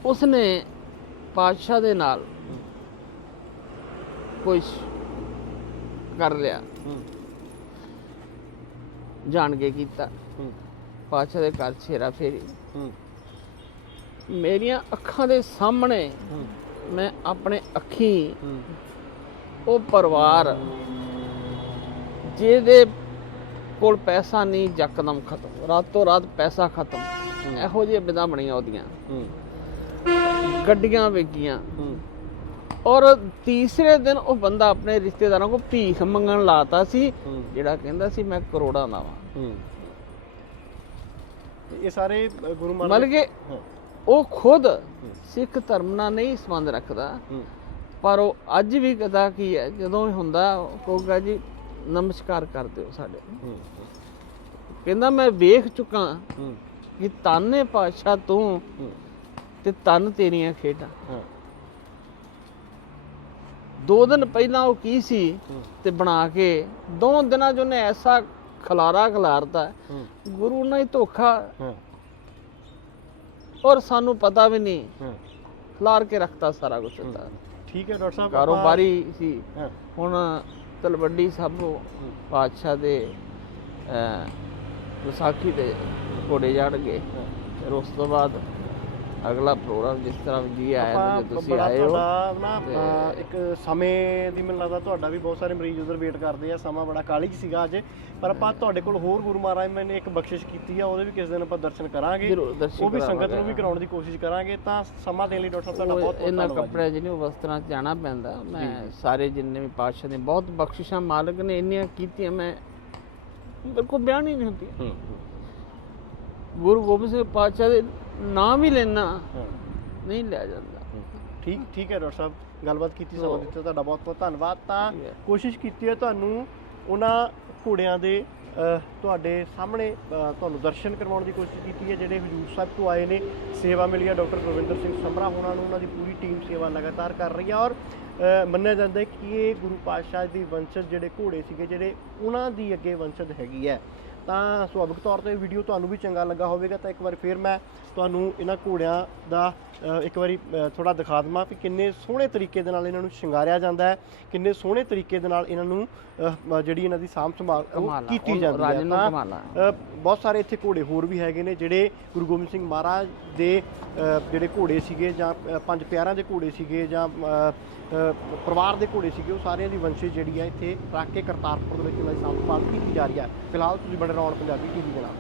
ਉਸਨੇ ਪਾਤਸ਼ਾਹ ਦੇ ਨਾਲ ਕੁਝ ਕਰ ਲਿਆ। ਜਾਣ ਕੇ ਕੀਤਾ। ਪਾਤਸ਼ਾਹ ਦੇ ਘਰ ਛੇਰਾ ਫੇਰੀ। ਮੇਰੀਆਂ ਅੱਖਾਂ ਦੇ ਸਾਹਮਣੇ ਮੈਂ ਆਪਣੇ ਅੱਖੀ ਉਹ ਪਰਿਵਾਰ ਜਿਹਦੇ ਕੋਲ ਪੈਸਾ ਨਹੀਂ ਯਕਦਮ ਖਤਮ। ਰਾਤੋਂ ਰਾਤ ਪੈਸਾ ਖਤਮ। ਇਹੋ ਜਿਹੀਆਂ ਬਿਦਾਂ ਬਣੀਆਂ ਉਹਦੀਆਂ। ਗੱਡੀਆਂ ਵੇਗੀਆਂ ਔਰ ਤੀਸਰੇ ਦਿਨ ਉਹ ਬੰਦਾ ਆਪਣੇ ਰਿਸ਼ਤੇਦਾਰਾਂ ਕੋਲ ਭੀਖ ਮੰਗਣ ਲਾਤਾ ਸੀ ਜਿਹੜਾ ਕਹਿੰਦਾ ਸੀ ਮੈਂ ਕਰੋੜਾਂ ਦਾ ਵਾਂ। ਇਹ ਸਾਰੇ ਗੁਰੂ ਮਤਲਬ ਕਿ ਉਹ ਖੁਦ ਸਿੱਖ ਧਰਮ ਨਾਲ ਨਹੀਂ ਸੰਬੰਧ ਰੱਖਦਾ। ਪਰ ਉਹ ਅੱਜ ਵੀ ਕਦਾ ਕੀ ਹੈ ਜਦੋਂ ਵੀ ਹੁੰਦਾ ਕਹੂਗਾ ਜੀ ਨਮਸਕਾਰ ਕਰ ਦਿਓ ਸਾਡੇ ਕਹਿੰਦਾ ਮੈਂ ਵੇਖ ਚੁੱਕਾ ਕਿ ਤਾਨੇ ਪਾਸ਼ਾ ਤੂੰ ਤੇ ਤਨ ਤੇਰੀਆਂ ਖੇਡਾਂ। ਦੋ ਦਿਨ ਪਹਿਲਾਂ ਉਹ ਕੀ ਸੀ ਤੇ ਬਣਾ ਕੇ ਦੋ ਦਿਨਾਂ 'ਚ ਉਹਨੇ ਐਸਾ ਖਲਾਰਾ ਖਲਾਰਤਾ। ਗੁਰੂ ਨਾਲ ਹੀ ਧੋਖਾ ਔਰ ਸਾਨੂੰ ਪਤਾ ਵੀ ਨਹੀਂ। ਖਲਾਰ ਕੇ ਰੱਖਤਾ ਸਾਰਾ ਕੁਝ ਹੁੰਦਾ ਠੀਕ ਹੈ ਡਾਕਟਰ ਸਾਹਿਬ ਕਾਰੋਬਾਰੀ ਸੀ। ਹੁਣ ਤਲਵੱਡੀ ਸਾਹਿਬੋ ਪਾਤਸ਼ਾਹ ਦੇ ਵਿਸਾਖੀ ਦੇ ਘੋੜੇ ਜੜ ਗਏ ਹਾਂ। ਫਿਰ ਉਸ ਤੋਂ ਬਾਅਦ ਅਗਲਾ ਪ੍ਰੋਗਰਾਮ ਜਿਸ ਤਰ੍ਹਾਂ ਜੀ ਆਇਆ ਤੇ ਤੁਸੀਂ ਆਏ ਹੋ ਨਾ ਇੱਕ ਸਮੇਂ ਦੀ ਮੈਨੂੰ ਲੱਗਦਾ ਤੁਹਾਡਾ ਵੀ ਬਹੁਤ ਸਾਰੇ ਮਰੀਜ਼ ਉਧਰ ਵੇਟ ਕਰਦੇ ਆ ਸਮਾਂ ਬੜਾ ਕਾਲੀ ਸੀਗਾ ਅੱਜ ਪਰ ਆਪਾਂ ਤੁਹਾਡੇ ਕੋਲ ਹੋਰ ਗੁਰੂ ਮਹਾਰਾਜ ਮੈਨੇ ਇੱਕ ਬਖਸ਼ਿਸ਼ ਕੀਤੀ ਆ ਉਹਦੇ ਵੀ ਕਿਸੇ ਦਿਨ ਆਪਾਂ ਦਰਸ਼ਨ ਕਰਾਂਗੇ ਉਹ ਵੀ ਸੰਗਤ ਨੂੰ। ਵੀ ਕਰਾਉਣ ਦੀ ਕੋਸ਼ਿਸ਼ ਕਰਾਂਗੇ ਤਾਂ ਸਮਾਂ ਦੇਣ ਲਈ ਡਾਕਟਰ ਸਾਹਿਬ ਤੁਹਾਡਾ ਬਹੁਤ ਬਹੁਤ ਇਹਨਾਂ ਕੱਪੜਿਆਂ ਜਿਹਨੇ ਵਸਤਰਾਂ 'ਚ ਜਾਣਾ ਪੈਂਦਾ ਮੈਂ ਸਾਰੇ ਜਿੰਨੇ ਵੀ ਪਾਤਸ਼ਾਹ ਨੇ ਬਹੁਤ ਬਖਸ਼ਿਸ਼ਾਂ ਮਾਲਕ ਨੇ ਇੰਨੀਆਂ ਕੀਤੀਆਂ ਮੈਂ ਮੇਰੇ ਬਿਆਨ ਹੀ ਨਹੀਂ ਹੁੰਦੀ। ਗੁਰੂ ਗੋਬਿੰਦ ਸਿੰਘ ਪਾਤਸ਼ਾਹ ਦੇ ਨਾਮ ਹੀ ਲੈਣਾ। ਨਹੀਂ ਲਿਆ ਜਾਂਦਾ। ਠੀਕ ਠੀਕ ਹੈ ਡਾਕਟਰ ਸਾਹਿਬ ਗੱਲਬਾਤ ਕੀਤੀ ਸਮਾਂ ਦਿੱਤਾ ਤੁਹਾਡਾ ਬਹੁਤ ਬਹੁਤ ਧੰਨਵਾਦ। ਤਾਂ। ਕੋਸ਼ਿਸ਼ ਕੀਤੀ ਹੈ ਤੁਹਾਨੂੰ ਉਹਨਾਂ ਘੋੜਿਆਂ ਦੇ ਤੁਹਾਡੇ ਸਾਹਮਣੇ ਤੁਹਾਨੂੰ ਦਰਸ਼ਨ ਕਰਵਾਉਣ ਦੀ ਕੋਸ਼ਿਸ਼ ਕੀਤੀ ਹੈ ਜਿਹੜੇ ਹਜੂਰ ਸਾਹਿਬ ਤੋਂ ਆਏ ਨੇ। ਸੇਵਾ ਮਿਲੀ ਹੈ ਡਾਕਟਰ ਗੁਰਵਿੰਦਰ ਸਿੰਘ ਸਮਰਾ ਹੋਣਾ ਨੂੰ ਉਹਨਾਂ ਦੀ ਪੂਰੀ ਟੀਮ ਸੇਵਾ ਲਗਾਤਾਰ ਕਰ ਰਹੀ ਹੈ। ਔਰ ਮੰਨਿਆ ਜਾਂਦਾ ਹੈ ਕਿ ਇਹ ਗੁਰੂ ਪਾਤਸ਼ਾਹ ਦੀ ਵੰਸ਼ਜ ਜਿਹੜੇ ਘੋੜੇ ਸੀਗੇ ਜਿਹੜੇ ਉਹਨਾਂ ਦੀ ਅੱਗੇ ਵੰਸ਼ਜ ਹੈਗੀ ਹੈ। ਤਾਂ ਸੁਭਾਵਿਕ ਤੌਰ ਤੇ ਵੀਡੀਓ ਤੁਹਾਨੂੰ ਵੀ ਚੰਗਾ ਲੱਗਾ ਹੋਵੇਗਾ ਤਾਂ ਇੱਕ ਵਾਰ ਫਿਰ ਮੈਂ ਤੁਹਾਨੂੰ ਇਹਨਾਂ ਘੋੜਿਆਂ ਦਾ ਇੱਕ ਵਾਰੀ ਥੋੜਾ ਦਿਖਾ ਦਵਾਂ ਕਿ ਕਿੰਨੇ ਸੋਹਣੇ ਤਰੀਕੇ ਦੇ ਨਾਲ ਇਹਨਾਂ ਨੂੰ ਸ਼ਿੰਗਾਰਿਆ ਜਾਂਦਾ ਹੈ ਕਿੰਨੇ ਸੋਹਣੇ ਤਰੀਕੇ ਦੇ ਨਾਲ ਇਹਨਾਂ ਨੂੰ ਜਿਹੜੀ ਇਹਨਾਂ ਦੀ ਸਾਂਭ ਸੰਭਾਲ ਉਹ ਕੀਤੀ ਜਾਂਦੀ ਹੈ। ਤਾਂ ਬਹੁਤ ਸਾਰੇ ਇੱਥੇ ਘੋੜੇ ਹੋਰ ਵੀ ਹੈਗੇ ਨੇ ਜਿਹੜੇ ਗੁਰੂ ਗੋਬਿੰਦ ਸਿੰਘ ਮਹਾਰਾਜ ਦੇ ਜਿਹੜੇ ਘੋੜੇ ਸੀਗੇ ਜਾਂ ਪੰਜ ਪਿਆਰਿਆਂ ਦੇ ਘੋੜੇ ਸੀਗੇ ਜਾਂ ਪਰਿਵਾਰ ਦੇ ਘੋੜੇ ਸੀਗੇ, ਉਹ ਸਾਰਿਆਂ ਦੀ ਵੰਸ਼ਜ ਜਿਹੜੀ ਹੈ ਇੱਥੇ ਰੱਖ ਕੇ ਕਰਤਾਰਪੁਰ ਦੇ ਵਿੱਚ ਇਹਨਾਂ ਦੀ ਸੰਭਾਲ ਕੀਤੀ ਜਾ ਰਹੀ ਹੈ। ਫਿਲਹਾਲ ਤੁਸੀਂ ਬਣੇ ਰਹੋ ਪੰਜਾਬੀ ਟੀਵੀ ਦੇ ਨਾਲ।